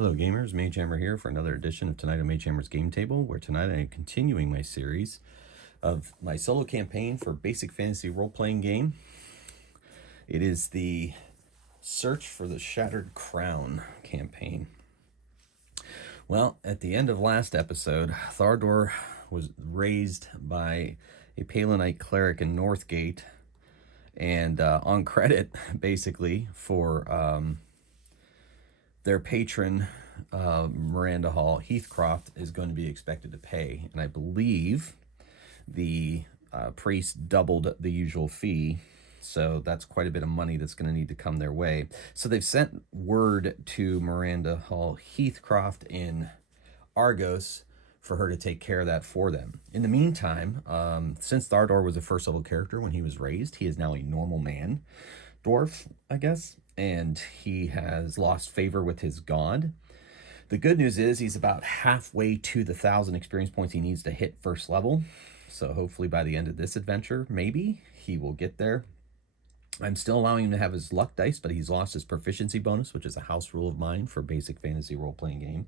Hello gamers, Mage Hammer here for another edition of Tonight on Mage Hammer's Game Table, where tonight I am continuing my series of my solo campaign for basic fantasy role-playing game. It is the Search for the Shattered Crown campaign. Well, at the end of last episode, Thardor was raised by a Palonite cleric in Northgate, and on credit, basically, for their patron, Miranda Hall, Heathcroft, is going to be expected to pay. And I believe the priest doubled the usual fee. So that's quite a bit of money that's going to need to come their way. So they've sent word to Miranda Hall, Heathcroft in Argos, for her to take care of that for them. In the meantime, since Thardor was a first level character when he was raised, he is now a normal man, dwarf, I guess, and he has lost favor with his god. The good news is he's about halfway to the 1,000 experience points he needs to hit first level. So hopefully by the end of this adventure, maybe he will get there. I'm still allowing him to have his luck dice, but he's lost his proficiency bonus, which is a house rule of mine for basic fantasy role-playing game.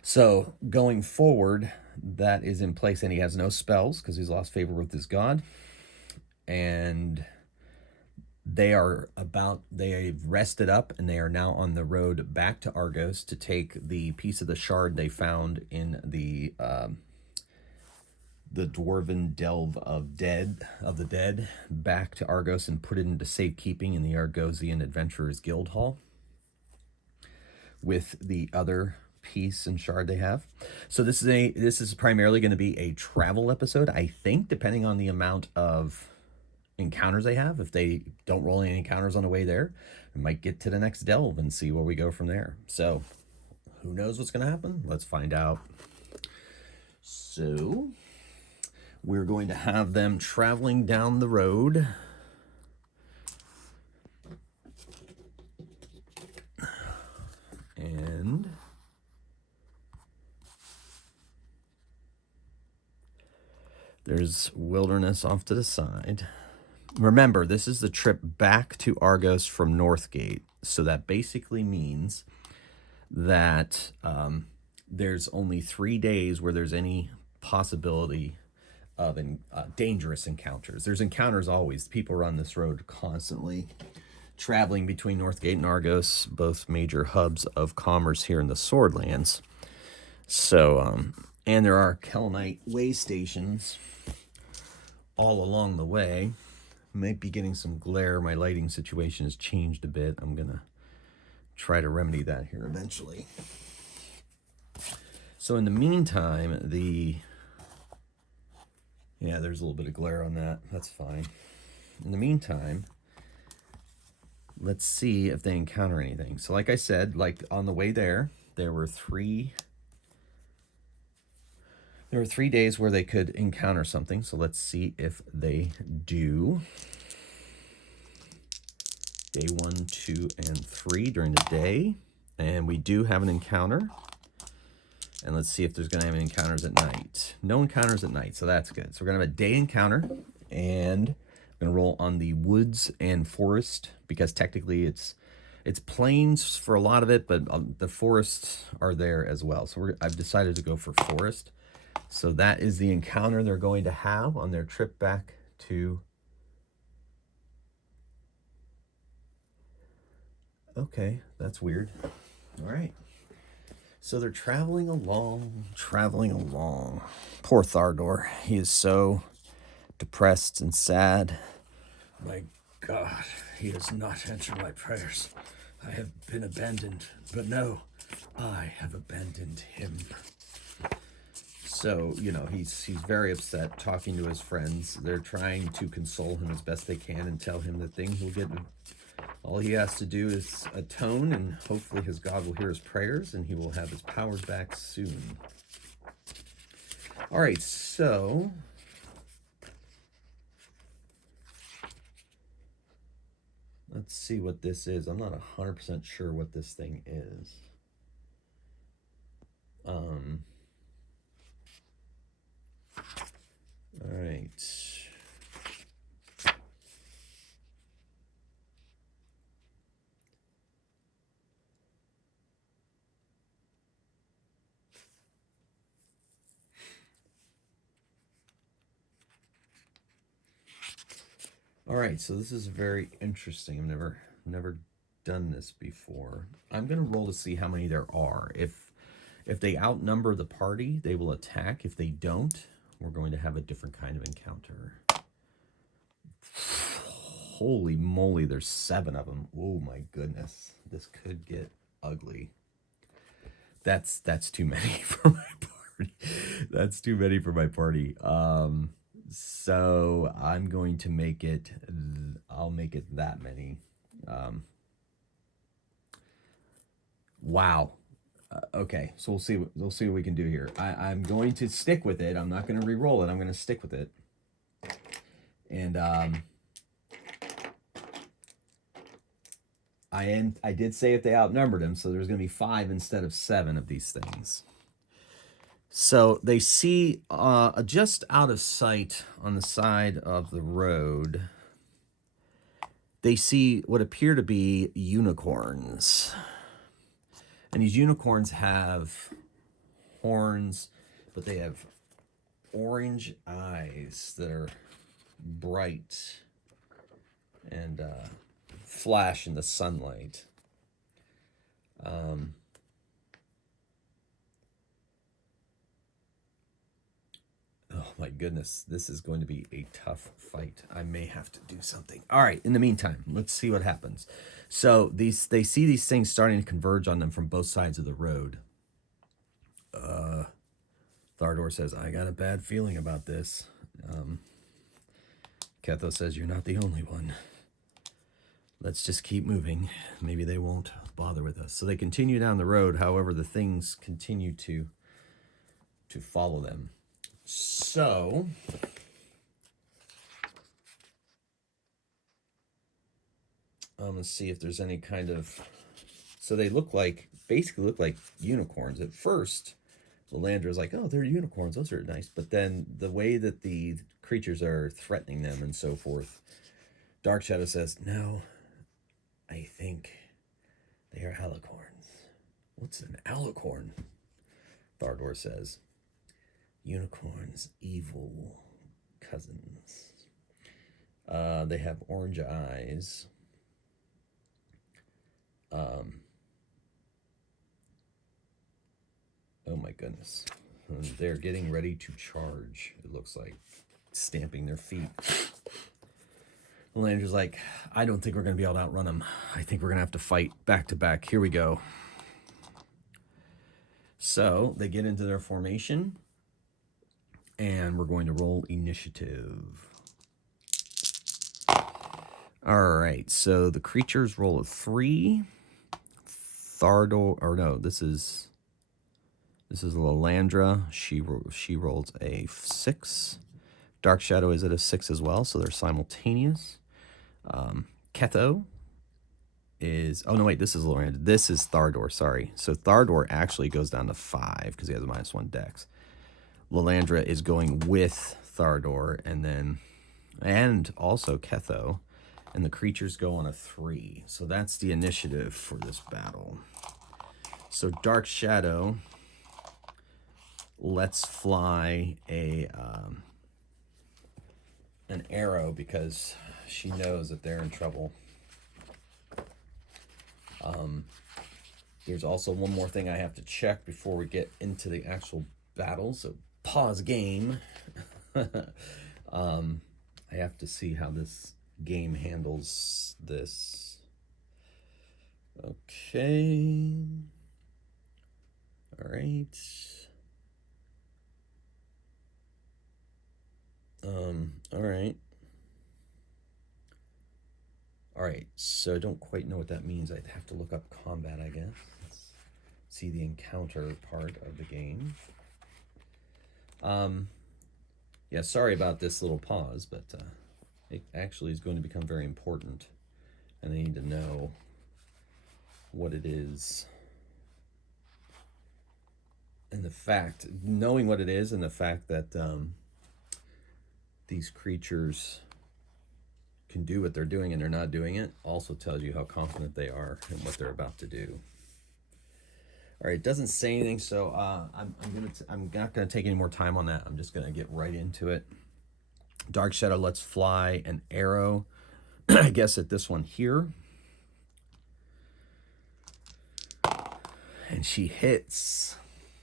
So going forward, that is in place, and he has no spells because he's lost favor with his god. And they've rested up, and they are now on the road back to Argos to take the piece of the shard they found in the dwarven delve of the dead back to Argos and put it into safekeeping in the Argosian Adventurers Guild Hall with the other piece and shard they have. So this is primarily going to be a travel episode, I think, depending on the amount of encounters they have. If they don't roll any encounters on the way there, we might get to the next delve and see where we go from there. So who knows what's going to happen? Let's find out. So we're going to have them traveling down the road. And there's wilderness off to the side. Remember, this is the trip back to Argos from Northgate. So that basically means that there's only 3 days where there's any possibility of dangerous encounters. There's encounters always. People are on this road constantly, traveling between Northgate and Argos, both major hubs of commerce here in the Swordlands. So, and there are Kelnite way stations all along the way. Might be getting some glare. My lighting situation has changed a bit. I'm going to try to remedy that here eventually. So in the meantime, yeah, there's a little bit of glare on that. That's fine. In the meantime, let's see if they encounter anything. So like I said, like on the way there were 3 days where they could encounter something. So let's see if they do. Day 1, 2, and 3 during the day. And we do have an encounter. And let's see if there's going to have any encounters at night. No encounters at night, so that's good. So we're going to have a day encounter. And I'm going to roll on the woods and forest, because technically it's plains for a lot of it, but the forests are there as well. So I've decided to go for forest. So that is the encounter they're going to have on their trip back to... Okay, that's weird. All right. So they're traveling along. Poor Thardor. He is so depressed and sad. My God, he has not answered my prayers. I have been abandoned, but no, I have abandoned him. So, you know, he's very upset, talking to his friends. They're trying to console him as best they can and tell him that things will get... All he has to do is atone, and hopefully his God will hear his prayers, and he will have his powers back soon. All right, so... let's see what this is. I'm not 100% sure what this thing is. All right. All right, so this is very interesting. I've never done this before. I'm gonna roll to see how many there are. If they outnumber the party, they will attack. If they don't, we're going to have a different kind of encounter. Holy moly, there's 7 of them. Oh my goodness, this could get ugly. That's too many for my party. That's too many for my party. So I'm going to make it. I'll make it that many. Wow. Okay, so we'll see what we can do here. I'm going to stick with it. I'm not going to re-roll it. I'm going to stick with it. And I did say if they outnumbered him, so there's going to be 5 instead of 7 of these things. So they see just out of sight on the side of the road, they see what appear to be unicorns. And these unicorns have horns, but they have orange eyes that are bright and flash in the sunlight. Oh my goodness, this is going to be a tough fight. I may have to do something. All right, in the meantime, let's see what happens. So they see these things starting to converge on them from both sides of the road. Thardor says, I got a bad feeling about this. Ketho says, you're not the only one. Let's just keep moving. Maybe they won't bother with us. So they continue down the road. However, the things continue to follow them. So I'm going to see if there's any kind of... So they basically look like unicorns. At first, Lalandra's like, oh, they're unicorns. Those are nice. But then the way that the creatures are threatening them and so forth, Dark Shadow says, no, I think they are alicorns. What's an alicorn? Thardor says, unicorns, evil cousins. They have orange eyes. Oh my goodness. They're getting ready to charge, it looks like, stamping their feet. Lalandra's like, I don't think we're going to be able to outrun them. I think we're going to have to fight back to back. Here we go. So they get into their formation, and we're going to roll initiative. All right, so the creatures roll a 3. Thardor, or no, this is Lalandra. She rolls a 6. Dark Shadow is at a 6 as well, so they're simultaneous. Ketho is... Oh, no, wait, this is Lalandra. This is Thardor, sorry. So Thardor actually goes down to 5 because he has a -1 dex. Lalandra is going with Thardor, and also Ketho, and the creatures go on a 3. So that's the initiative for this battle. So Dark Shadow lets fly an arrow because she knows that they're in trouble. There's also one more thing I have to check before we get into the actual battle. So pause game. I have to see how this game handles this. Okay. All right. All right. All right, so I don't quite know what that means. I'd have to look up combat, I guess. Let's see the encounter part of the game. Yeah, sorry about this little pause, but it actually is going to become very important, and I need to know what it is. And the fact, knowing what it is and the fact that these creatures can do what they're doing and they're not doing it also tells you how confident they are in what they're about to do. All right, it doesn't say anything, so I'm not gonna take any more time on that. I'm just gonna get right into it. Dark Shadow lets fly an arrow I guess at this one here. And she hits.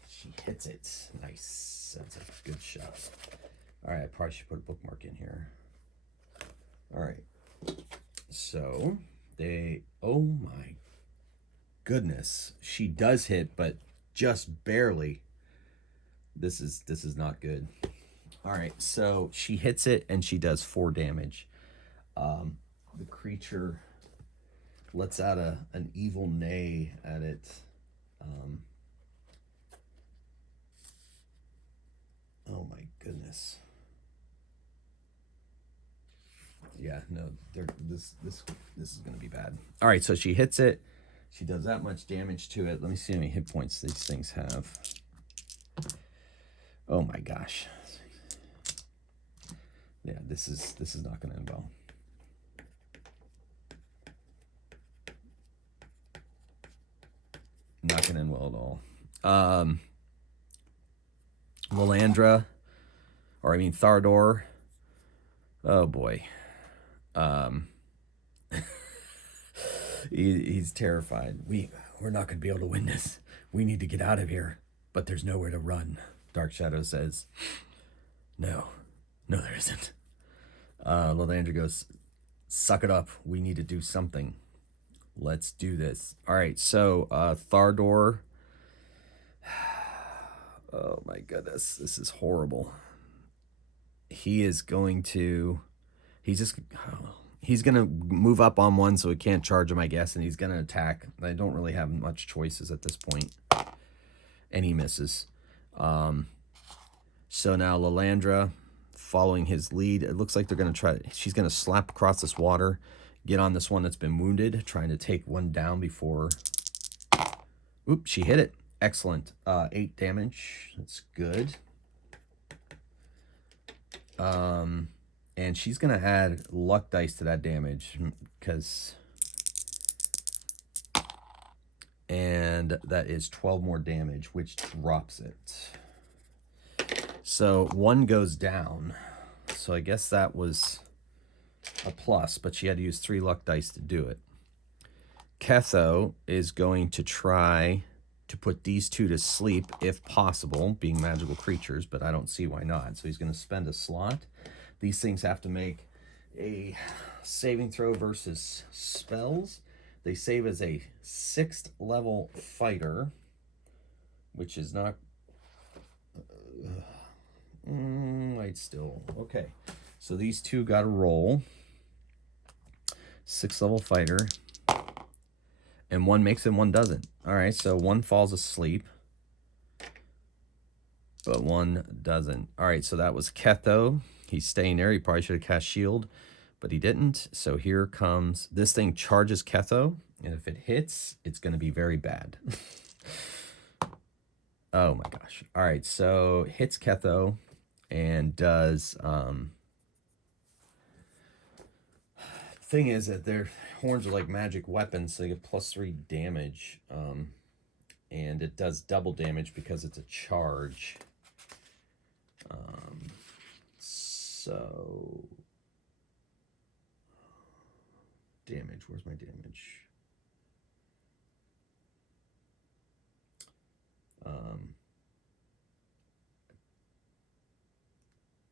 She hits it. Nice. That's a good shot. All right, I probably should put a bookmark in here. All right. So oh my goodness. She does hit, but just barely. This is not good. All right, so she hits it and she does 4 damage. The creature lets out an evil neigh at it. Oh my goodness. Yeah, no, this is gonna be bad. All right, so she hits it. She does that much damage to it. Let me see how many hit points these things have. Oh my gosh. Yeah, this is not gonna end well. Not gonna end well at all. Lilandra, or I mean Thardor. Oh boy. He's terrified. We're not gonna be able to win this. We need to get out of here, but there's nowhere to run. Dark Shadow says, No, there isn't. Lilandra goes, suck it up. We need to do something. Let's do this. All right, so Thardor. Oh my goodness, this is horrible. He is going to, he's going to move up on one so it can't charge him, I guess, and he's going to attack. I don't really have much choices at this point. And he misses. So now Lilandra, following his lead, it looks like they're going to try, she's going to slap across this water, get on this one that's been wounded, trying to take one down before, oops, she hit it. Excellent. 8 damage. That's good. And she's going to add luck dice to that damage because, and that is 12 more damage, which drops it. So 1 goes down. So I guess that was a plus, but she had to use 3 luck dice to do it. Ketho is going to try to put these 2 to sleep, if possible, being magical creatures, but I don't see why not. So he's going to spend a slot. These things have to make a saving throw versus spells. They save as a 6th level fighter, which is not... I'd still... Okay, so these 2 got to roll. 6th level fighter. And 1 makes it, 1 doesn't. All right, so 1 falls asleep, but 1 doesn't. All right, so that was Ketho. He's staying there. He probably should have cast shield, but he didn't. So here comes, this thing charges Ketho, and if it hits, it's going to be very bad. Oh my gosh. All right, so hits Ketho and does... thing is that their horns are like magic weapons, so they get +3 damage, and it does double damage because it's a charge. So damage, where's my damage?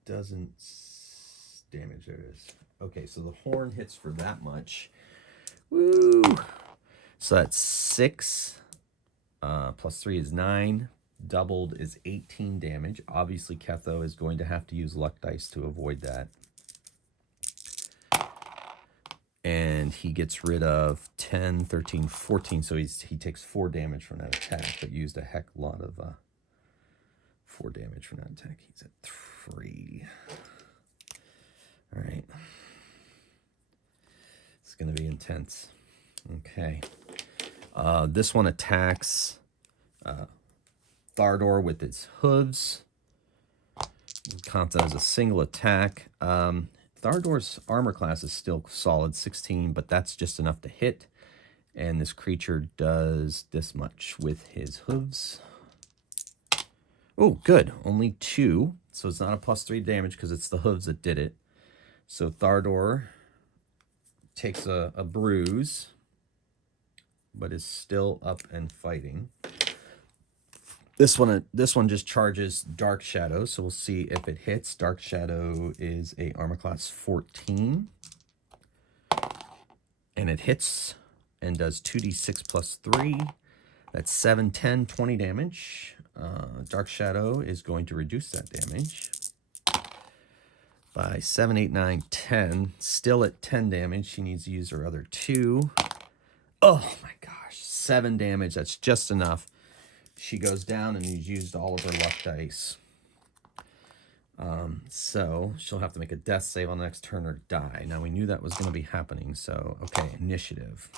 Doesn't damage, there it is. Okay, so the horn hits for that much. Woo! So that's 6. +3 is 9. Doubled is 18 damage. Obviously, Ketho is going to have to use luck dice to avoid that. And he gets rid of 10, 13, 14. So he takes 4 damage from that attack, but used a heck lot of 4 damage from that attack. He's at 3. All right. It's going to be intense. Okay. This one attacks Thardor with its hooves. Counts as a single attack. Thardor's armor class is still solid, 16, but that's just enough to hit. And this creature does this much with his hooves. Oh, good. Only 2. So it's not a +3 damage because it's the hooves that did it. So Thardor takes a bruise, but is still up and fighting. This one just charges Dark Shadow, so we'll see if it hits. Dark Shadow is a armor class 14. And it hits and does 2d6 plus 3. That's 7, 10, 20 damage. Dark Shadow is going to reduce that damage by 7, 8, 9, 10. Still at 10 damage. She needs to use her other 2. Oh my gosh, 7 damage. That's just enough. She goes down and has used all of her luck dice. So she'll have to make a death save on the next turn or die. Now, we knew that was going to be happening, so okay, initiative.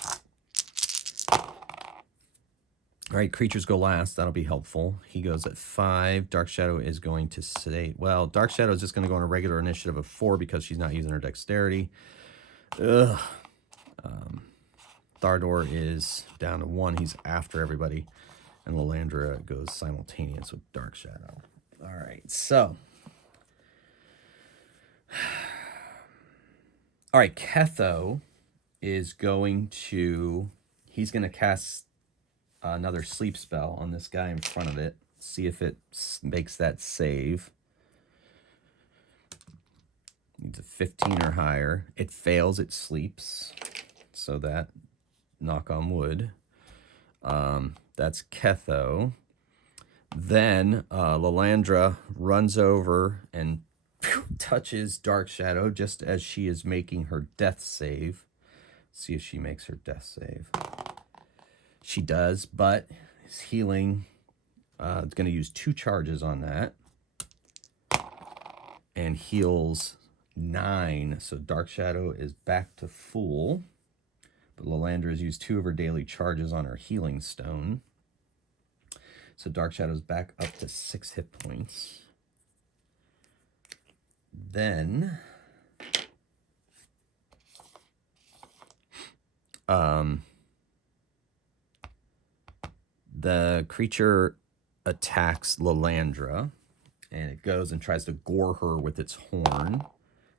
All right, creatures go last. That'll be helpful. He goes at 5. Dark Shadow is going to say, well, Dark Shadow is just going to go on a regular initiative of 4 because she's not using her dexterity. Ugh. Thardor is down to 1. He's after everybody. And Lalandra goes simultaneous with Dark Shadow. All right, so. All right, Ketho is going to, he's going to cast another sleep spell on this guy in front of it. See if it makes that save. Needs a 15 or higher. It fails, it sleeps. So that, knock on wood. That's Ketho. Then Lalandra runs over and touches Dark Shadow just as she is making her death save. See if she makes her death save. She does, but is healing. It's going to use 2 charges on that. And heals 9. So Dark Shadow is back to full. But Lalandra has used 2 of her daily charges on her healing stone. So Dark Shadow's back up to 6 hit points. Then the creature attacks Lalandra, and it goes and tries to gore her with its horn.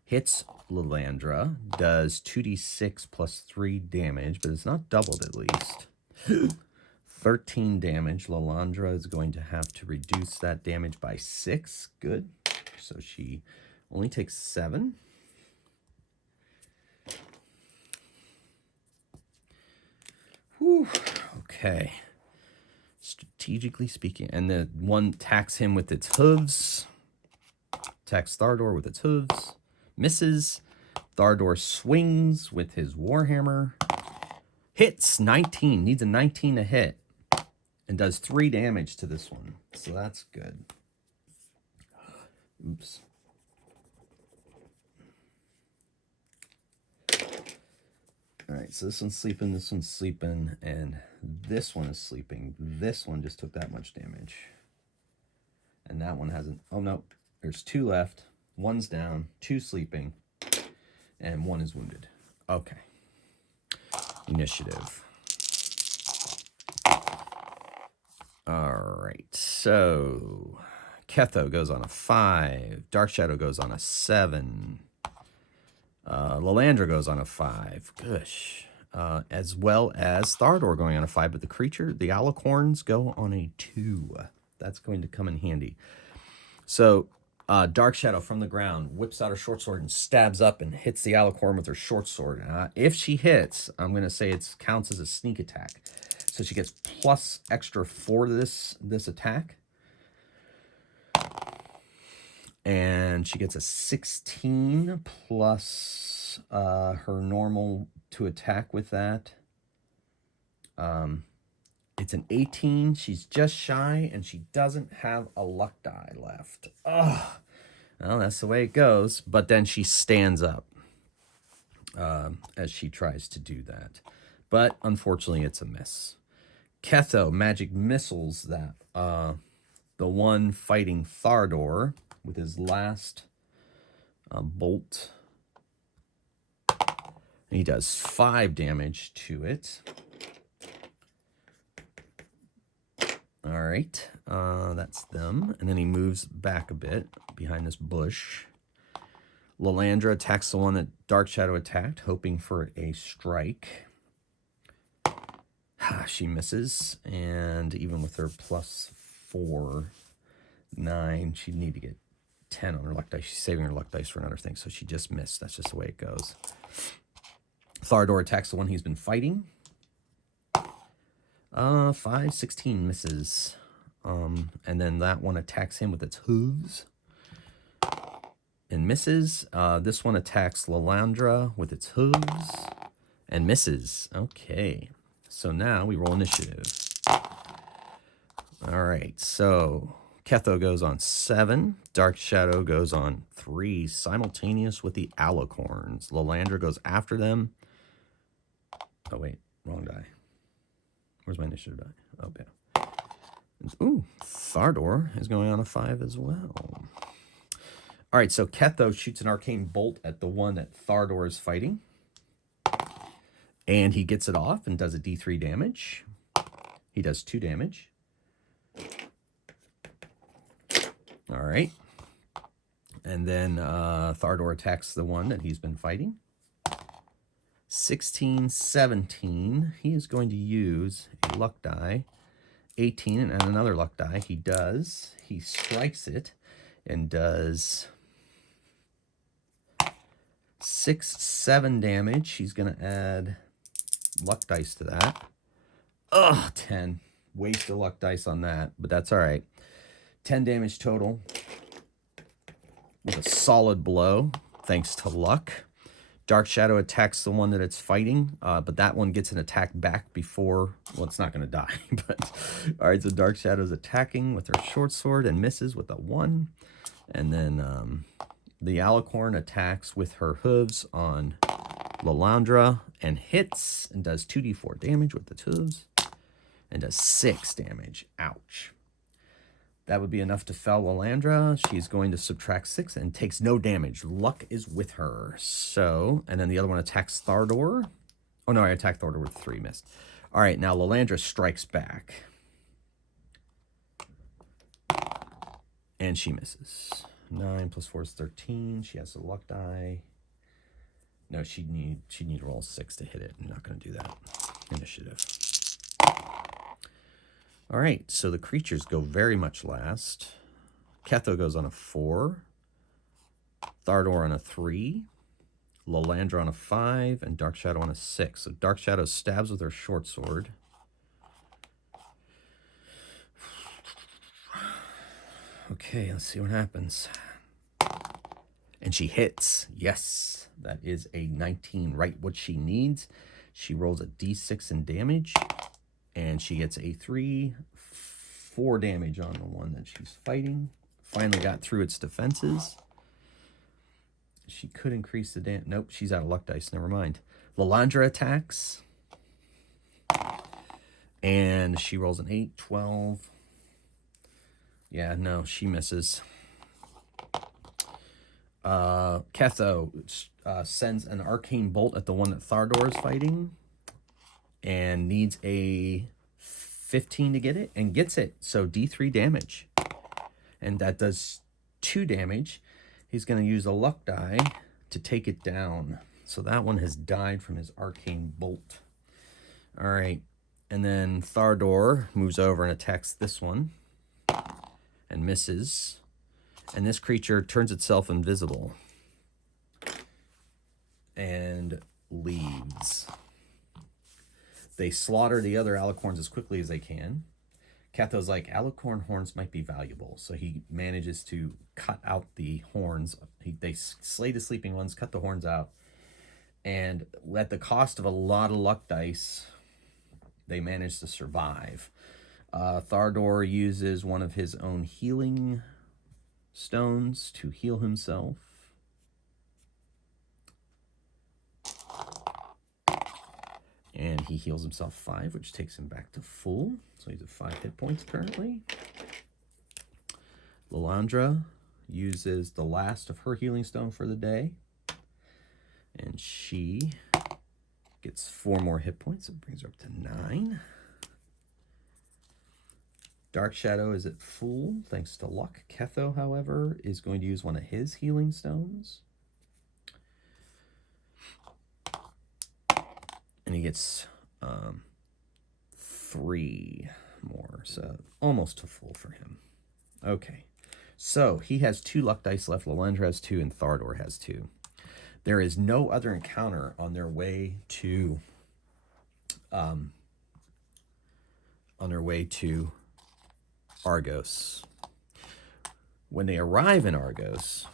Hits Lalandra, does 2d6 plus 3 damage, but it's not doubled at least. 13 damage. Lalandra is going to have to reduce that damage by 6. Good. So she only takes 7. Whew. Okay. Strategically speaking. And the one attacks him with its hooves. Attacks Thardor with its hooves. Misses. Thardor swings with his warhammer. Hits 19. Needs a 19 to hit. And does 3 damage to this one. So that's good. Oops. All right, so this one's sleeping, and this one is sleeping. This one just took that much damage. And that one hasn't. Oh, no. There's 2 left. 1's down, 2 sleeping, and 1 is wounded. Okay. Initiative. All right, so Ketho goes on a 5. Dark Shadow goes on a 7. Lalandra goes on a 5. Gosh. As well as Thardor going on a 5. But the creature, the alicorns, go on a 2. That's going to come in handy. So Dark Shadow from the ground whips out her short sword and stabs up and hits the alicorn with her short sword. If she hits, I'm going to say it counts as a sneak attack. So she gets plus extra 4 to this attack. And she gets a 16 plus her normal to attack with that. It's an 18. She's just shy, and she doesn't have a luck die left. Ugh. Well, that's the way it goes. But then she stands up as she tries to do that. But unfortunately, it's a miss. Ketho magic missiles that the one fighting Thardor with his last bolt. And he does 5 damage to it. All right, that's them. And then he moves back a bit behind this bush. Lalandra attacks the one that Dark Shadow attacked, hoping for a strike. She misses, and even with her +4, 9, she'd need to get 10 on her luck dice. She's saving her luck dice for another thing, so she just missed. That's just the way it goes. Thardor attacks the one he's been fighting. 5, 16 misses. And then that one attacks him with its hooves and misses. This one attacks Lalandra with its hooves and misses. Okay, so now we roll initiative. All right, so Ketho goes on 7. Dark Shadow goes on 3, simultaneous with the alicorns. Lalandra goes after them. Oh, wait, wrong die. Where's my initiative die? Okay. Ooh, Thardor is going on a 5 as well. All right, so Ketho shoots an arcane bolt at the one that Thardor is fighting. And he gets it off and does a D3 damage. He does 2 damage. All right. And then Thardor attacks the one that he's been fighting. 16, 17. He is going to use a luck die. 18 and another luck die. He does. He strikes it and does 6, 7 damage. He's going to add luck dice to that. Ugh, 10. Waste of luck dice on that, but that's all right. 10 damage total with a solid blow, thanks to luck. Dark Shadow attacks the one that it's fighting, but that one gets an attack back before, well, it's not going to die. But all right, so Dark Shadow's attacking with her short sword and misses with a 1. And then the alicorn attacks with her hooves on Lalandra and hits and does 2d4 damage with the hooves and does 6 damage. Ouch. That would be enough to fell Lalandra. She's going to subtract 6 and takes no damage. Luck is with her. So, and then the other one attacks Thardor. Oh, no, I attacked Thardor with 3, missed. All right, now Lalandra strikes back. And she misses. 9 plus 4 is 13. She has a luck die. No, she'd need to roll 6 to hit it. I'm not going to do that. Initiative. All right, so the creatures go very much last. Ketho goes on a 4. Thardor on a 3. Lalandra on a 5. And Dark Shadow on a 6. So Dark Shadow stabs with her short sword. Okay, let's see what happens. And she hits. Yes, that is a 19, right what she needs. She rolls a d6 in damage. And she gets a 3, 4 damage on the one that she's fighting. Finally got through its defenses. She could increase the damage. Nope, she's out of luck dice. Never mind. Lalandra attacks. And she rolls an 8, 12. Yeah, no, she misses. Ketho sends an arcane bolt at the one that Thardor is fighting. And needs a 15 to get it, and gets it. So D3 damage. And that does 2 damage. He's going to use a luck die to take it down. So that one has died from his arcane bolt. All right. And then Thardor moves over and attacks this one. And misses. And this creature turns itself invisible. And leaves. They slaughter the other alicorns as quickly as they can. Ketho's like, alicorn horns might be valuable. So he manages to cut out the horns. They slay the sleeping ones, cut the horns out. And at the cost of a lot of luck dice, they manage to survive. Thardor uses one of his own healing stones to heal himself. And he heals himself 5, which takes him back to full. So he's at 5 hit points currently. Lalandra uses the last of her healing stone for the day. And she gets 4 more hit points. It brings her up to 9. Dark Shadow is at full, thanks to luck. Ketho, however, is going to use one of his healing stones. he gets 3 more, so almost to full for him. Okay, so he has 2 luck dice left. Lalandra has 2, and Thardor has 2. There is no other encounter on their way to Argos. When they arrive in Argos,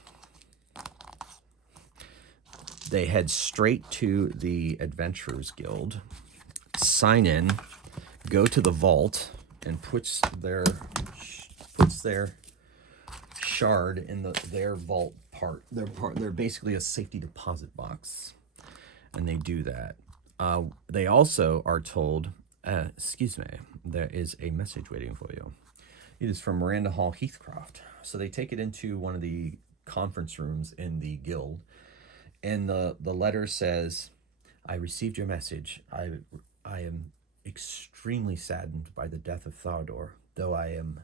they head straight to the Adventurers Guild, sign in, go to the vault, and puts their shard in their vault part. They're basically a safety deposit box, and they do that. They also are told, excuse me, there is a message waiting for you. It is from Miranda Hall Heathcroft. So they take it into one of the conference rooms in the guild, and the letter says, I received your message. I am extremely saddened by the death of Thardor, though I am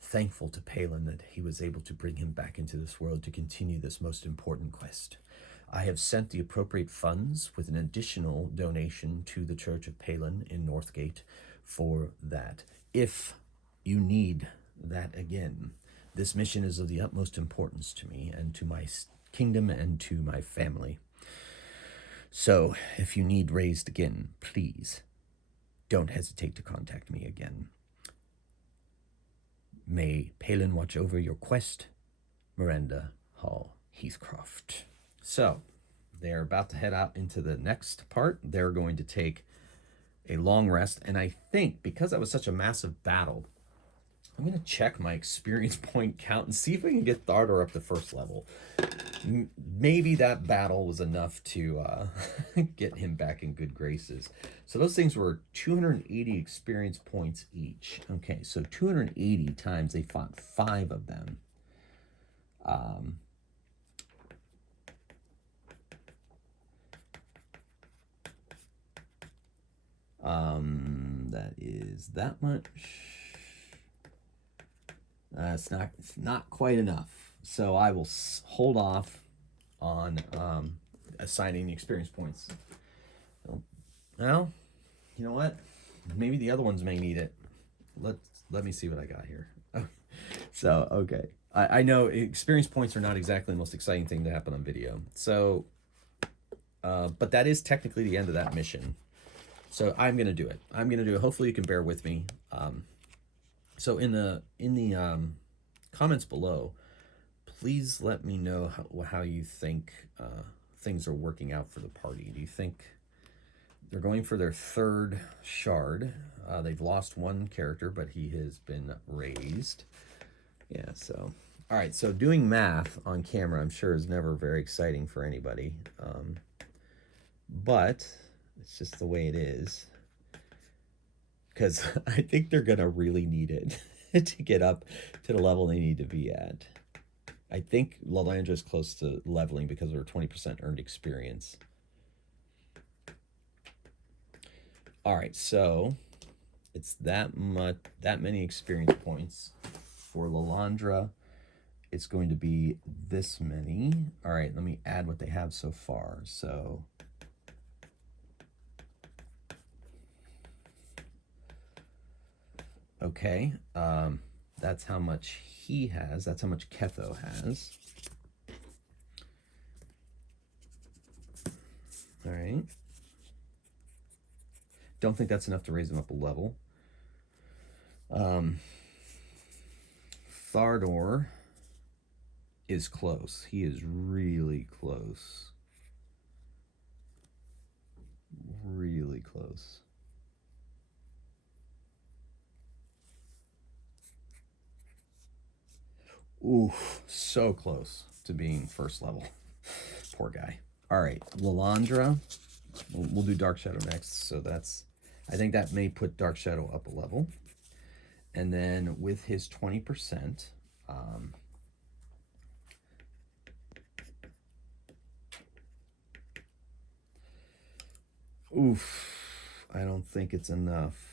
thankful to Palin that he was able to bring him back into this world to continue this most important quest. I have sent the appropriate funds with an additional donation to the Church of Palin in Northgate for that. If you need that again, this mission is of the utmost importance to me and to my kingdom and to my family. So, if you need raised again, please don't hesitate to contact me again. May Palin watch over your quest, Miranda Hall Heathcroft. So, they're about to head out into the next part. They're going to take a long rest, and I think because that was such a massive battle, I'm going to check my experience point count and see if we can get Thardor up to first level. Maybe that battle was enough to get him back in good graces. So those things were 280 experience points each. Okay, so 280 times they fought 5 of them. That is that much. It's not quite enough. So I will hold off on assigning the experience points. Well, you know what? Maybe the other ones may need it. Let me see what I got here. So, okay. I know experience points are not exactly the most exciting thing to happen on video. So, but that is technically the end of that mission. So I'm going to do it. Hopefully you can bear with me. So in the comments below, please let me know how you think things are working out for the party. Do you think they're going for their 3rd shard? They've lost 1 character, but he has been raised. Yeah, so... All right, so doing math on camera, I'm sure, is never very exciting for anybody. But it's just the way it is. Because I think they're going to really need it to get up to the level they need to be at. I think Lalandra is close to leveling because of her 20% earned experience. All right, so it's that many experience points. For Lalandra, it's going to be this many. All right, let me add what they have so far. So... Okay, that's how much he has. That's how much Ketho has. All right. Don't think that's enough to raise him up a level. Thardor is close. He is really close. Really close. Oof, so close to being first level. Poor guy. All right, Lalandra. We'll do Dark Shadow next. So I think that may put Dark Shadow up a level. And then with his 20%, I don't think it's enough.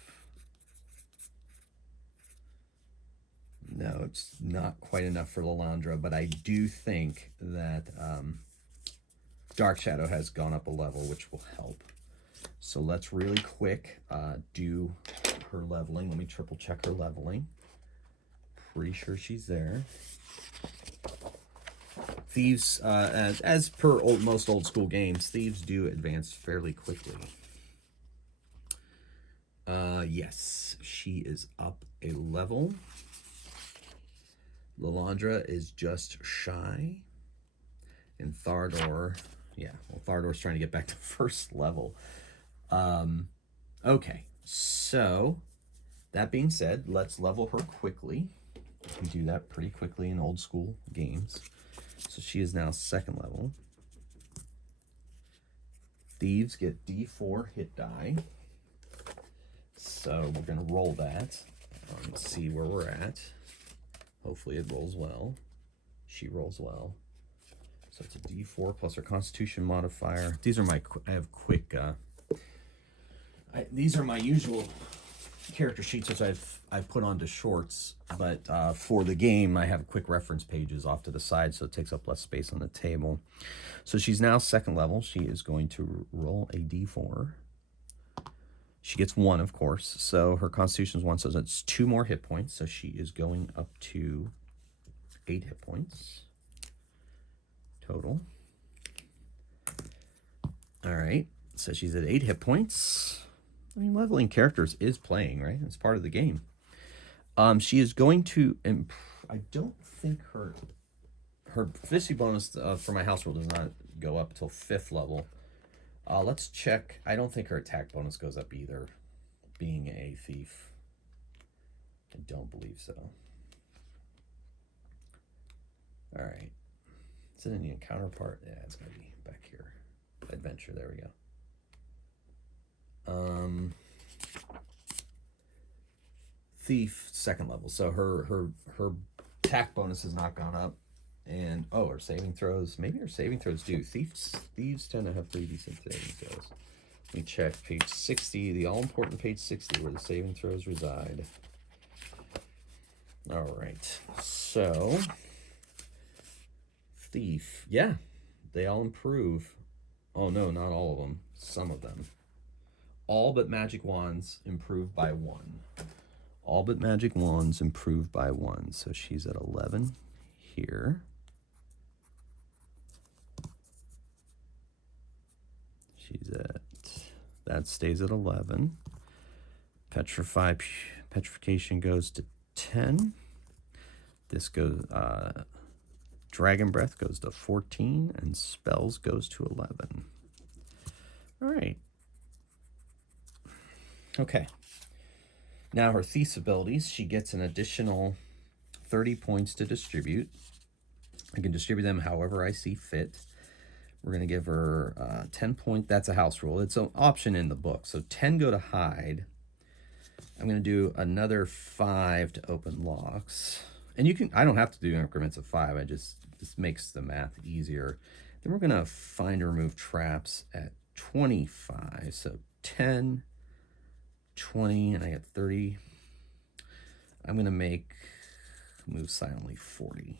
No, it's not quite enough for Lalandra, but I do think that Dark Shadow has gone up a level, which will help. So let's really quick do her leveling. Let me triple check her leveling. Pretty sure she's there. Thieves, as per most old school games, thieves do advance fairly quickly. Yes, she is up a level. Lilandra is just shy. And Thardor, yeah, well, Thardor's trying to get back to first level. Okay, so that being said, let's level her quickly. We do that pretty quickly in old school games. So she is now second level. Thieves get D4 hit die. So we're going to roll that. Let's see where we're at. Hopefully it rolls well. She rolls well. So it's a D4 plus her Constitution modifier. These are my, I have quick, these are my usual character sheets, which I've put onto shorts, but for the game, I have quick reference pages off to the side, so it takes up less space on the table. So she's now second level. She is going to roll a D4. She gets 1, of course, so her Constitution is 1, so that's 2 more hit points. So she is going up to 8 hit points total. All right, so she's at 8 hit points. I mean, leveling characters is playing, right? It's part of the game. She is going to, I don't think her proficiency bonus for my house rule does not go up until 5th level. Let's check. I don't think her attack bonus goes up either, being a thief. I don't believe so. All right. Is it in the encounter part? Yeah, it's going to be back here. Adventure, there we go. Thief, second level. So her attack bonus has not gone up. And, oh, her saving throws. Maybe her saving throws do. Thieves tend to have pretty decent saving throws. Let me check page 60, the all-important page 60, where the saving throws reside. All right. So, Thief. Yeah, they all improve. Oh, no, not all of them. Some of them. All but magic wands improve by 1. All but magic wands improve by 1. So she's at 11 here. She's at, that stays at 11. Petrification goes to 10. This goes, Dragon Breath goes to 14, and Spells goes to 11. All right. Okay. Now her Thief's abilities, she gets an additional 30 points to distribute. I can distribute them however I see fit. We're going to give her 10 points. That's a house rule. It's an option in the book. So 10 go to hide. I'm going to do another 5 to open locks. And you can, I don't have to do increments of 5. This makes the math easier. Then we're going to find and remove traps at 25. So 10, 20, and I get 30. I'm going to make move silently 40.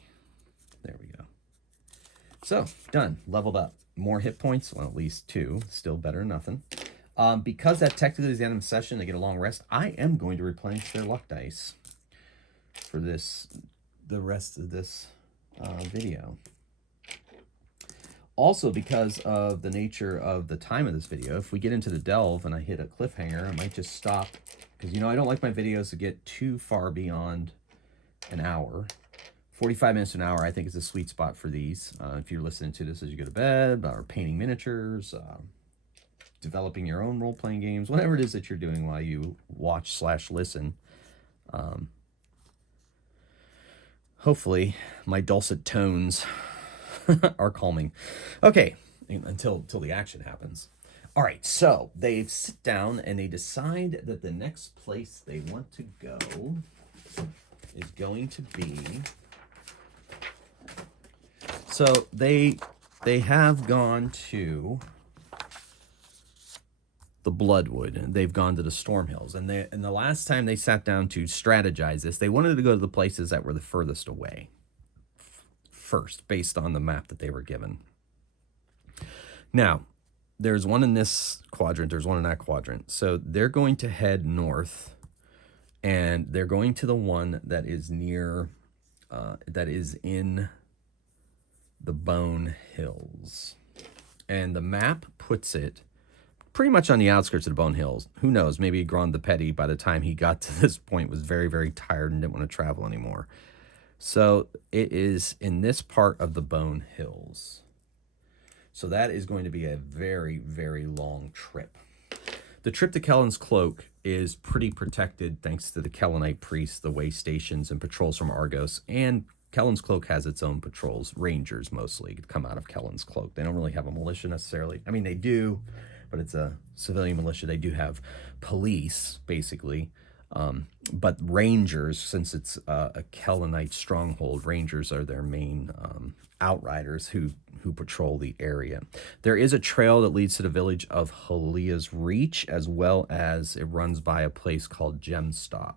There we go. So, done. Leveled up. More hit points. Well, at least 2. Still better than nothing. Because that technically is the end of the session, they get a long rest, I am going to replenish their luck dice for this, the rest of this video. Also, because of the nature of the time of this video, if we get into the delve and I hit a cliffhanger, I might just stop. Because, you know, I don't like my videos to get too far beyond an hour. 45 minutes to an hour, I think, is a sweet spot for these. If you're listening to this as you go to bed, or painting miniatures, developing your own role-playing games, whatever it is that you're doing while you watch/listen. Hopefully, my dulcet tones are calming. Okay, until the action happens. All right, so they sit down and they decide that the next place they want to go is going to be... So they have gone to the Bloodwood. They've gone to the Storm Hills. And the last time they sat down to strategize this, they wanted to go to the places that were the furthest away first, based on the map that they were given. Now, there's one in this quadrant, there's one in that quadrant. So they're going to head north, and they're going to the one that is near, that is in the Bone Hills. And the map puts it pretty much on the outskirts of the Bone Hills. Who knows? Maybe Grand the Petty, by the time he got to this point, was very, very tired and didn't want to travel anymore. So it is in this part of the Bone Hills. So that is going to be a very, very long trip. The trip to Kellen's Cloak is pretty protected thanks to the Kellenite priests, the way stations, and patrols from Argos. And Kellen's Cloak has its own patrols, rangers mostly, come out of Kellen's Cloak. They don't really have a militia necessarily. I mean, they do, but it's a civilian militia. They do have police, basically. But rangers, since it's a Kellenite stronghold, rangers are their main outriders who patrol the area. There is a trail that leads to the village of Halia's Reach, as well as it runs by a place called Gemstop.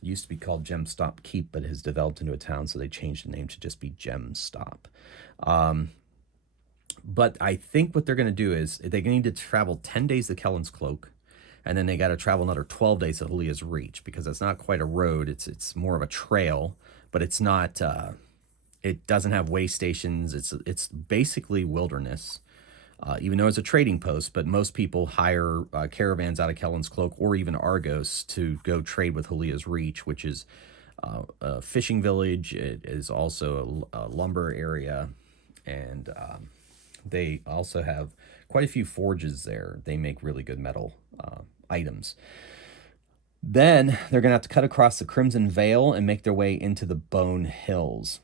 It used to be called Gemstop Keep, but has developed into a town, so they changed the name to just be Gemstop. But I think what they're going to do is they need to travel 10 days to Kellen's Cloak, and then they got to travel another 12 days to Halia's Reach, because it's not quite a road. It's more of a trail, but it's not. It doesn't have way stations. It's basically wilderness, even though it's a trading post. But most people hire caravans out of Kellen's Cloak or even Argos to go trade with Halia's Reach, which is a fishing village. It is also a lumber area, and they also have quite a few forges there. They make really good metal items. Then they're going to have to cut across the Crimson Vale and make their way into the Bone Hills.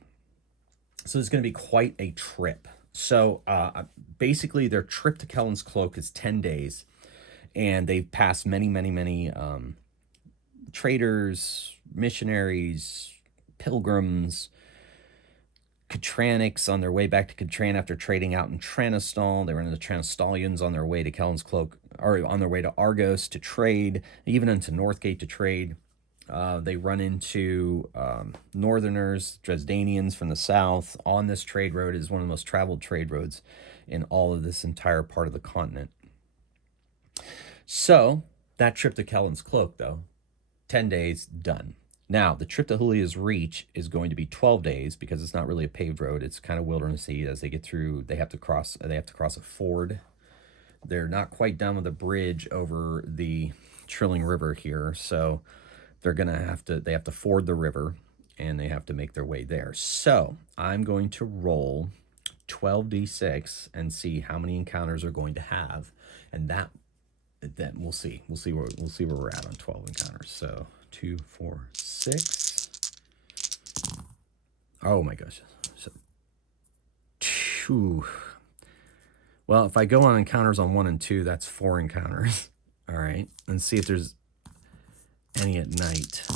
So it's going to be quite a trip. So basically their trip to Kellen's Cloak is 10 days, and they've passed many, many, many traders, missionaries, pilgrims, Catranics on their way back to Catran after trading out in Tranistal. They run into Tranistalians on their way to Kellen's Cloak, or on their way to Argos to trade, even into Northgate to trade. They run into Northerners, Dresdanians from the south on this trade road. It is one of the most traveled trade roads in all of this entire part of the continent. So that trip to Kellen's Cloak, though, 10 days, done. Now, the trip to Halia's Reach is going to be 12 days because it's not really a paved road. It's kind of wildernessy. As they get through, they have to cross a ford. They're not quite done with the bridge over the Trilling River here, so they have to ford the river, and they have to make their way there. So I'm going to roll 12d6 and see how many encounters they're going to have, and then we'll see where we're at on 12 encounters. So 2, 4, 6. Oh my gosh. So 2. Well, if I go on encounters on 1 and 2, that's 4 encounters. All right. And see if there's any at night.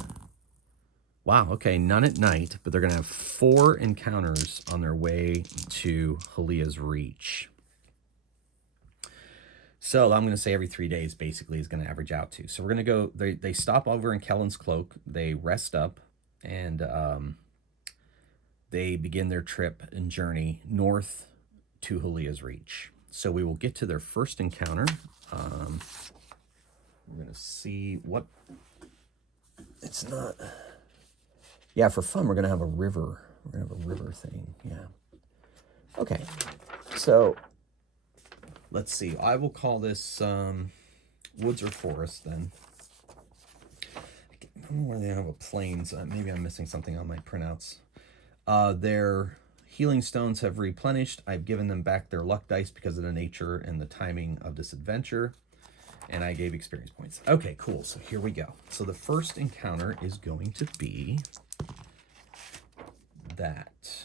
Wow. Okay. None at night, but they're going to have 4 encounters on their way to Halia's Reach. So I'm going to say every 3 days basically is going to average out to. So we're going to go, they stop over in Kellen's Cloak, they rest up, and they begin their trip and journey north to Halia's Reach. So we will get to their first encounter. We're going to see what, it's not, yeah, for fun, we're going to have a river. We're going to have a river thing, yeah. Okay, so let's see. I will call this woods or forest then. I don't know where they have a plains. Maybe I'm missing something on my printouts. Their healing stones have replenished. I've given them back their luck dice because of the nature and the timing of this adventure. And I gave experience points. Okay, cool. So here we go. So the first encounter is going to be that.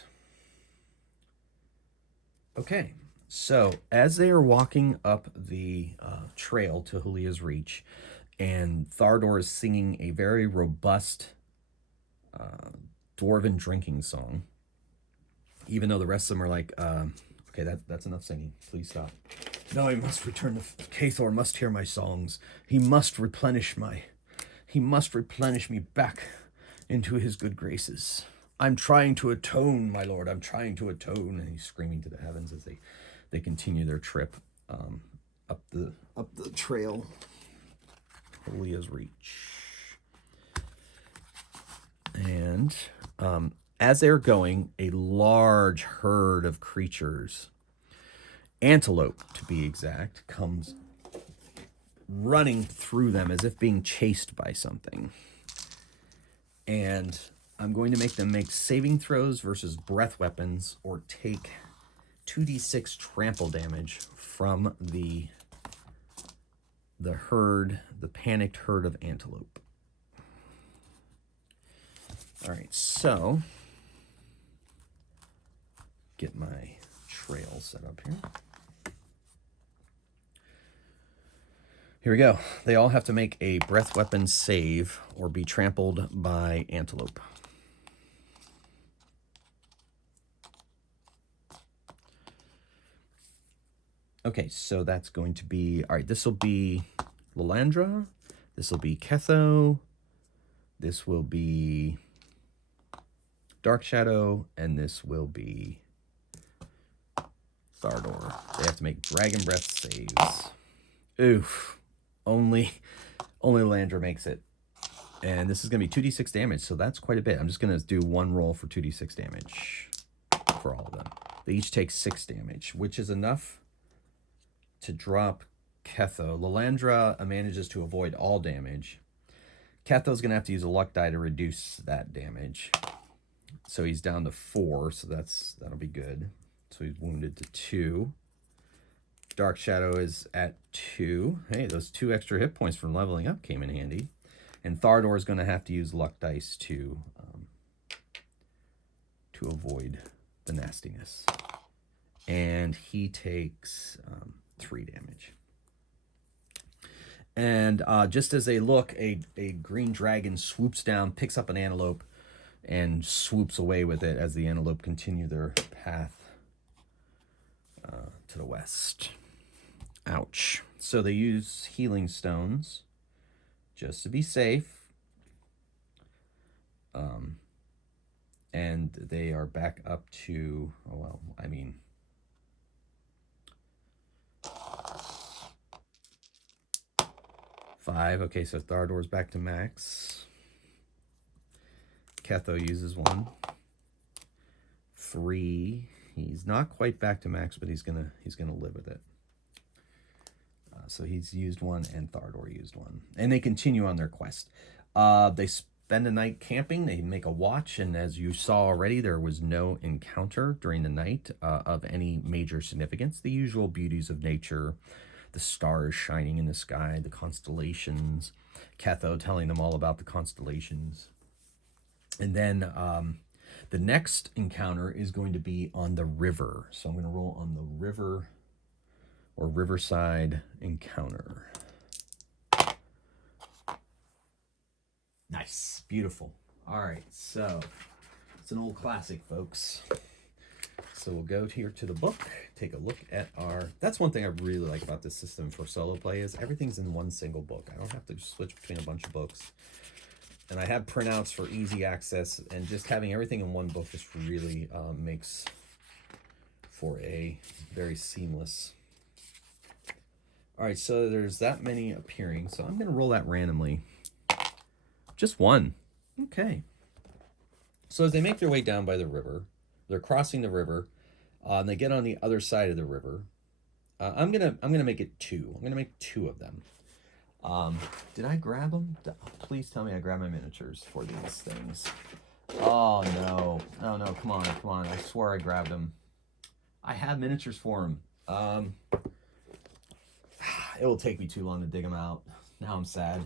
Okay. So as they are walking up the trail to Halia's Reach, and Thardor is singing a very robust dwarven drinking song, even though the rest of them are like, okay, that's enough singing. Please stop. No, he must return to Cathor, must hear my songs. He must replenish me back into his good graces. I'm trying to atone, my lord. I'm trying to atone. And he's screaming to the heavens as they continue their trip up the trail. Halia's Reach. And as they're going, a large herd of creatures, antelope to be exact, comes running through them as if being chased by something. And I'm going to make them make saving throws versus breath weapons or take 2d6 trample damage from the herd, the panicked herd of antelope. All right, so get my trail set up here. Here we go. They all have to make a breath weapon save or be trampled by antelope. Okay, so that's going to be, all right, this will be Lilandra, this will be Ketho, this will be Dark Shadow, and this will be Thardor. They have to make Dragon Breath saves. Oof. Only Lilandra makes it. And this is going to be 2d6 damage, so that's quite a bit. I'm just going to do one roll for 2d6 damage for all of them. They each take 6 damage, which is enough to drop Ketho. Lilandra manages to avoid all damage. Ketho's going to have to use a luck die to reduce that damage. So he's down to 4, so that'll be good. So he's wounded to 2. Dark Shadow is at 2. Hey, those 2 extra hit points from leveling up came in handy. And Thardor is going to have to use luck dice to avoid the nastiness. And he takes 3 damage. And just as they look, a green dragon swoops down, picks up an antelope, and swoops away with it as the antelope continue their path to the west. Ouch. So they use healing stones just to be safe. And they are back up to, oh well, I mean, five. Okay, so Thardor's back to max. Ketho uses 1. 3. He's not quite back to max, but he's gonna live with it. So he's used 1, and Thardor used 1, and they continue on their quest. They spend a night camping. They make a watch, and as you saw already, there was no encounter during the night of any major significance. The usual beauties of nature, the stars shining in the sky, the constellations. Ketho telling them all about the constellations, and then the next encounter is going to be on the river. So I'm going to roll on the river or riverside encounter. Nice. Beautiful. All right. So it's an old classic, folks. So we'll go here to the book, take a look at our... That's one thing I really like about this system for solo play is everything's in one single book. I don't have to switch between a bunch of books. And I have printouts for easy access, and just having everything in one book just really makes for a very seamless... All right, so there's that many appearing, so I'm going to roll that randomly. Just 1. Okay. So as they make their way down by the river, they're crossing the river, and they get on the other side of the river. I'm gonna make it 2. I'm gonna make 2 of them. Did I grab them? Please tell me I grabbed my miniatures for these things. Oh no, no, come on. I swear I grabbed them. I have miniatures for them. It will take me too long to dig them out. Now I'm sad.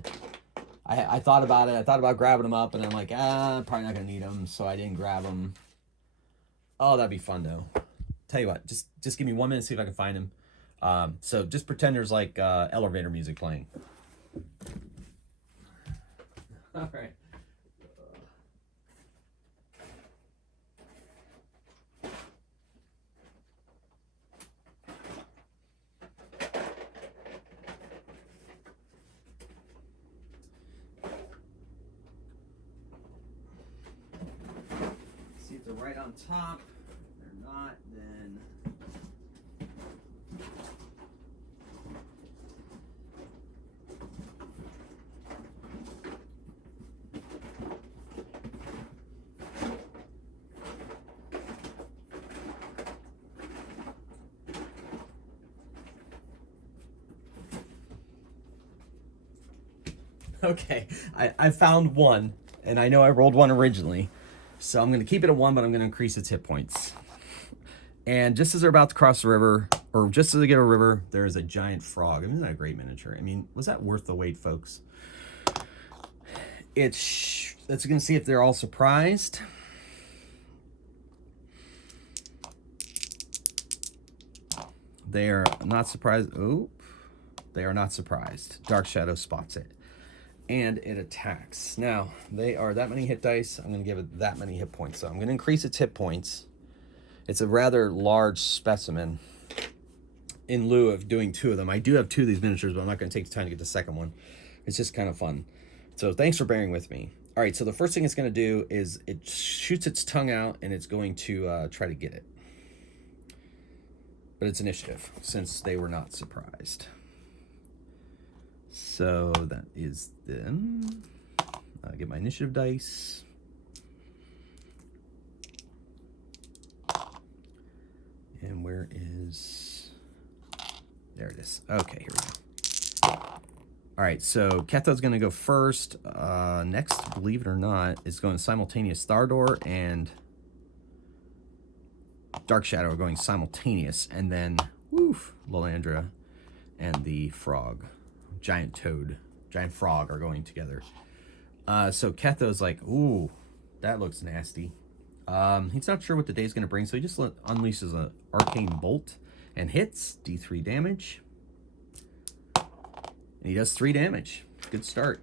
I thought about it. I thought about grabbing them up, and I'm like, probably not gonna need them, so I didn't grab them. Oh, that'd be fun though. Tell you what, just give me 1 minute, see if I can find them. So just pretend there's like elevator music playing. All right. See if they're right on top. If they're not, then Okay, I found one, and I know I rolled one originally, so I'm going to keep it at 1, but I'm going to increase its hit points. And just as they're about to cross the river, or just as they get a river, there is a giant frog. Isn't that a great miniature? I mean, was that worth the wait, folks? Let's going to see if they're all surprised. They are not surprised. Oh, they are not surprised. Dark Shadow spots it, and it attacks. Now, they are that many hit dice. I'm going to give it that many hit points. So I'm going to increase its hit points. It's a rather large specimen in lieu of doing 2 of them. I do have 2 of these miniatures, but I'm not going to take the time to get the second one. It's just kind of fun. So thanks for bearing with me. All right, so the first thing it's going to do is it shoots its tongue out, and it's going to try to get it. But it's initiative, since they were not surprised. So that is them. I'll get my initiative dice. And where is... There it is. Okay, here we go. All right, so Ketho's going to go first. Next, believe it or not, is going simultaneous. Thardor and Dark Shadow are going simultaneous. And then, woof, Lalandra and the frog, giant frog are going together. So Ketho's like, ooh, that looks nasty. He's not sure what the day's going to bring, so he just unleashes an arcane bolt and hits D3 damage. And he does 3 damage. Good start.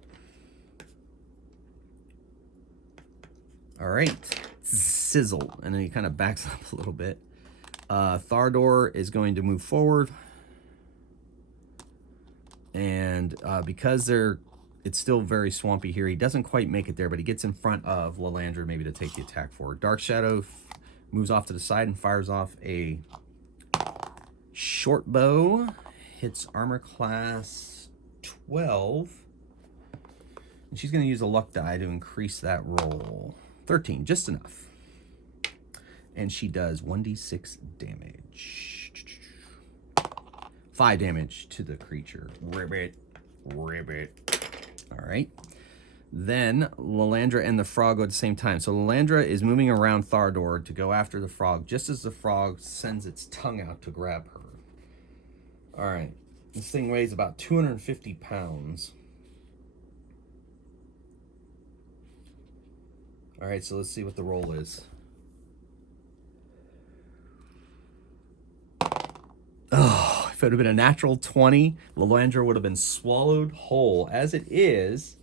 All right. Sizzle. And then he kind of backs up a little bit. Thardor is going to move forward. And because it's still very swampy here, he doesn't quite make it there, but he gets in front of Lalandra maybe to take the attack forward. Dark Shadow moves off to the side and fires off a short bow. Hits armor class 12. And she's going to use a luck die to increase that roll. 13, just enough. And she does 1d6 damage. 5 damage to the creature. Ribbit. All right. Then Lalandra and the frog go at the same time. So Lalandra is moving around Thardor to go after the frog, just as the frog sends its tongue out to grab her. All right. This thing weighs about 250 pounds. All right, so let's see what the roll is. Oh, if it would have been a natural 20, Lalandra would have been swallowed whole. As it is,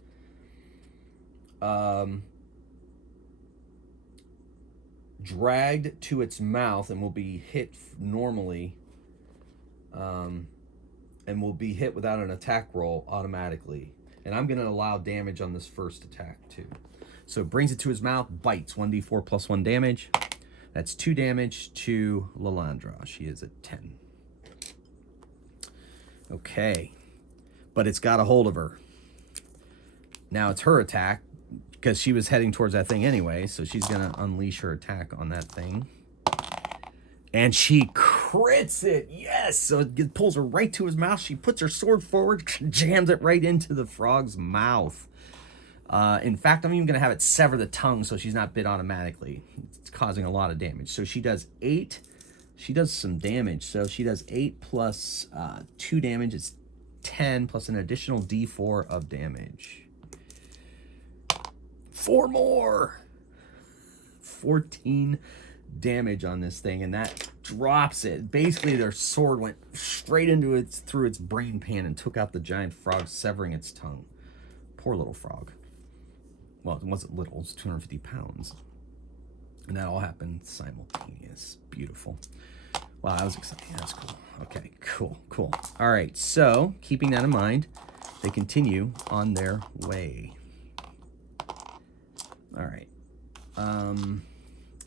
dragged to its mouth and will be hit normally, and will be hit without an attack roll automatically. And I'm going to allow damage on this first attack too. So it brings it to his mouth, bites, 1d4 plus 1 damage. That's 2 damage to Lalandra. She is at 10. Okay. But it's got a hold of her. Now it's her attack, because she was heading towards that thing anyway, so she's going to unleash her attack on that thing. And she crits it. Yes! So it pulls her right to his mouth. She puts her sword forward, jams it right into the frog's mouth. In fact, I'm even going to have it sever the tongue so she's not bit automatically. It's causing a lot of damage. So she does 8. She does some damage. So she does 8 plus 2 damage. It's 10 plus an additional d4 of damage. 4 more. 14 damage on this thing, and that drops it. Basically, their sword went straight into through its brain pan and took out the giant frog, severing its tongue. Poor little frog. Well, it wasn't little, it was 250 pounds. And that all happened simultaneous. Beautiful. Wow, that was exciting. That's cool. Okay, cool. All right, so keeping that in mind, they continue on their way. All right.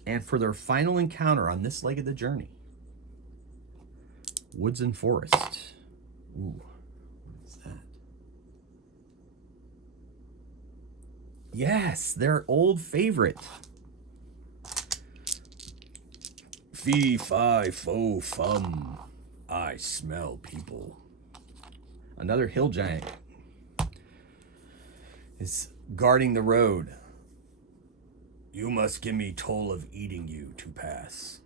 And for their final encounter on this leg of the journey, woods and forest. Ooh, what is that? Yes, their old favorite. Fee, fi, fo, fum. I smell people. Another hill giant. is guarding the road. You must give me toll of eating you to pass.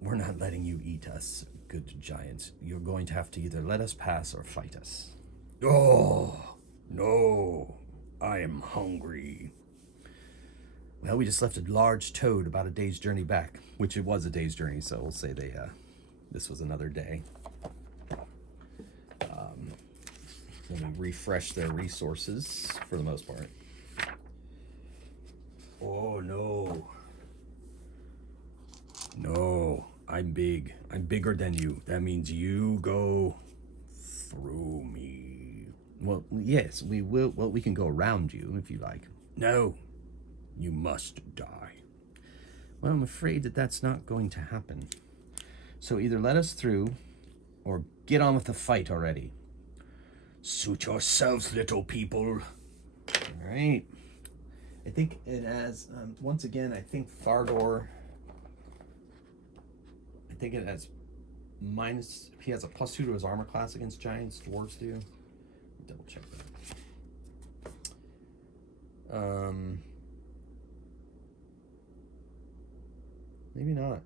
We're not letting you eat us, good giant. You're going to have to either let us pass or fight us. Oh, no. I am hungry. Well, we just left a large toad about a day's journey back, which it was a day's journey, so we'll say this was another day. Let me refresh their resources for the most part. Oh, no. No, I'm big. I'm bigger than you. That means you go through me. Well, yes, we will. Well, we can go around you if you like. No, you must die. Well, I'm afraid that that's not going to happen. So either let us through or get on with the fight already. Suit yourselves, little people. All right. I think it has, once again, I think Thardor, I think it has minus, he has a +2 to his armor class against giants, dwarves do. Double check that. Maybe not.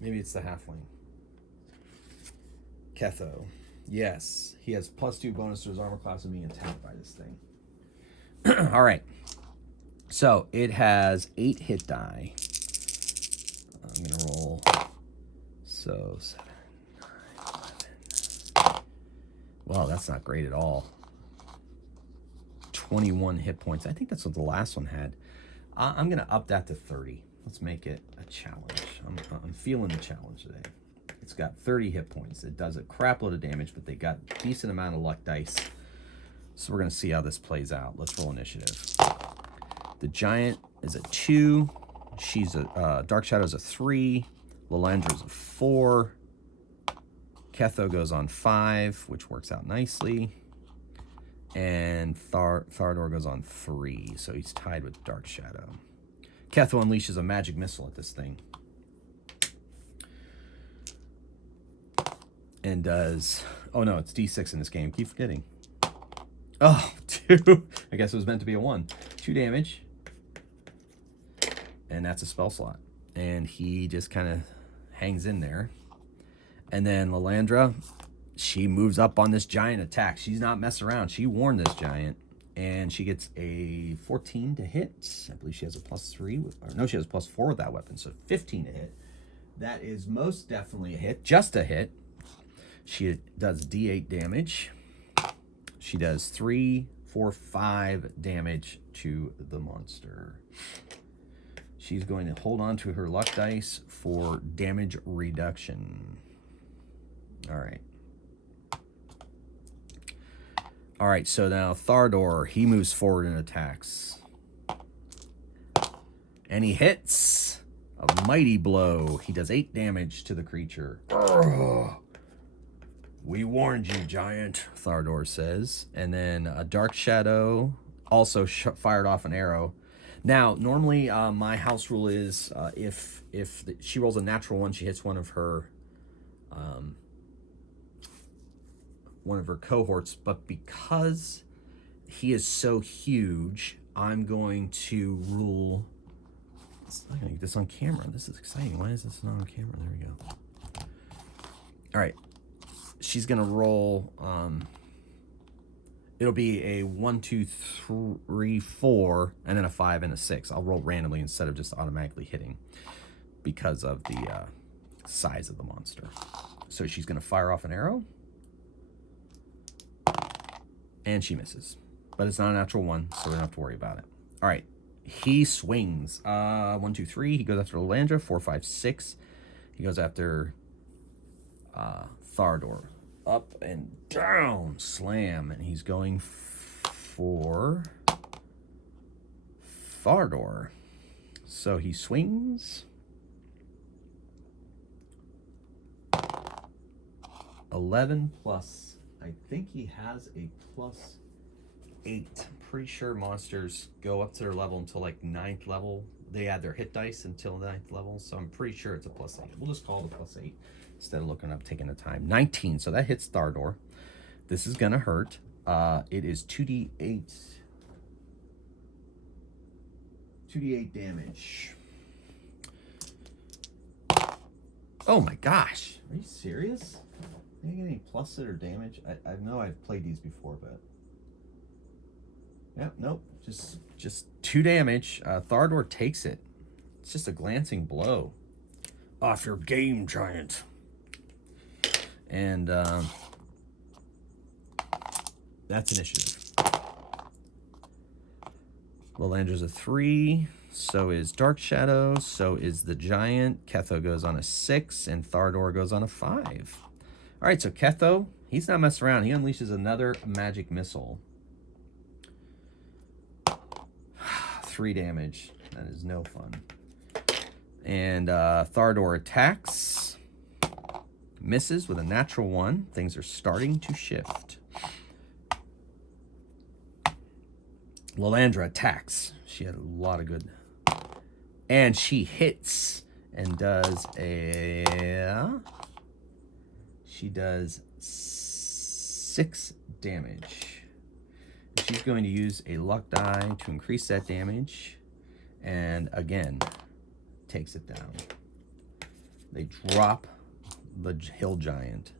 Maybe it's the halfling. Ketho. Yes, he has +2 bonus to his armor class and being attacked by this thing. All right. So it has 8 hit die. I'm going to roll. So 7, 9, 11. Wow, that's not great at all. 21 hit points. I think that's what the last one had. I'm going to up that to 30. Let's make it a challenge. I'm feeling the challenge today. It's got 30 hit points. It does a crap load of damage, but they got a decent amount of luck dice. So we're going to see how this plays out. Let's roll initiative. The giant is a 2. She's a Dark Shadow's a 3. Lalandra's a 4. Ketho goes on 5, which works out nicely. And Thardor goes on 3, so he's tied with Dark Shadow. Ketho unleashes a magic missile at this thing. And does... Oh, no, it's D6 in this game. Keep forgetting. Oh, 2. I guess it was meant to be a 1. 2 damage. And that's a spell slot. And he just kind of hangs in there. And then Lalandra, she moves up on this giant attack. She's not messing around. She warned this giant. And she gets a 14 to hit. I believe she has a +3. Or no, she has a +4 with that weapon. So 15 to hit. That is most definitely a hit. Just a hit. She does D8 damage. She does 3, 4, 5 damage to the monster. She's going to hold on to her luck dice for damage reduction. All right. All right, so now Thardor, he moves forward and attacks. And he hits a mighty blow. He does 8 damage to the creature. Urgh. We warned you, giant, Thardor says. And then a Dark Shadow also fired off an arrow. Now, normally my house rule is if she rolls a natural 1, she hits one of her cohorts. But because he is so huge, I'm going to rule... I'm going to get this on camera. This is exciting. Why is this not on camera? There we go. All right. She's going to roll, it'll be a 1, 2, 3, 4, and then a 5 and a 6. I'll roll randomly instead of just automatically hitting because of the size of the monster. So she's going to fire off an arrow. And she misses. But it's not a natural 1, so we don't have to worry about it. All right. He swings. 1, 2, 3. He goes after Lalandra. 4, 5, 6. He goes after Thardor. Up and down. Slam. And he's going for Thardor. So he swings. 11 plus. I think he has a +8. Pretty sure monsters go up to their level until like 9th level. They add their hit dice until 9th level. So I'm pretty sure it's a +8. We'll just call it a +8 instead of looking up, taking the time. 19. So that hits Thardor. This is going to hurt. It is 2d8. 2d8 damage. Oh my gosh. Are you serious? Did I get any plus it or damage? I know I've played these before, but... Yep, nope. Just 2 damage. Thardor takes it. It's just a glancing blow. Off your game, giant. And that's initiative. Lalandra's a 3. So is Dark Shadow. So is the giant. Ketho goes on a 6. And Thardor goes on a 5. All right, so Ketho, he's not messing around. He unleashes another magic missile. 3 damage. That is no fun. And Thardor attacks. Misses with a natural 1. Things are starting to shift. Lalandra attacks. She had a lot of good. And she hits and does a... She does 6 damage. She's going to use a luck die to increase that damage. And again, takes it down. They drop the hill giant.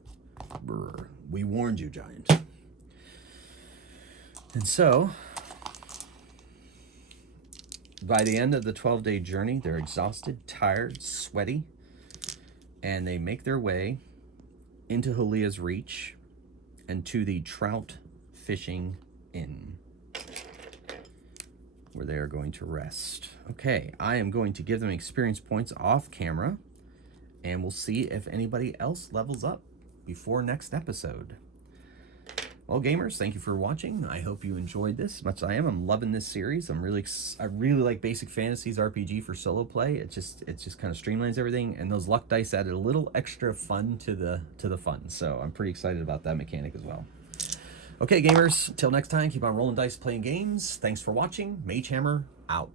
Brr. We warned you, giant. And so, by the end of the 12-day journey, they're exhausted, tired, sweaty, and they make their way into Halia's Reach and to the Trout Fishing Inn, where they are going to rest. Okay, I am going to give them experience points off camera, and we'll see if anybody else levels up before next episode. Well, gamers, thank you for watching. I hope you enjoyed this as much as I am. I'm loving this series. I really like Basic Fantasies RPG for solo play. It just kind of streamlines everything, and those luck dice added a little extra fun to the fun. So I'm pretty excited about that mechanic as well. Okay, gamers, till next time, keep on rolling dice, playing games. Thanks for watching. Mage Hammer out.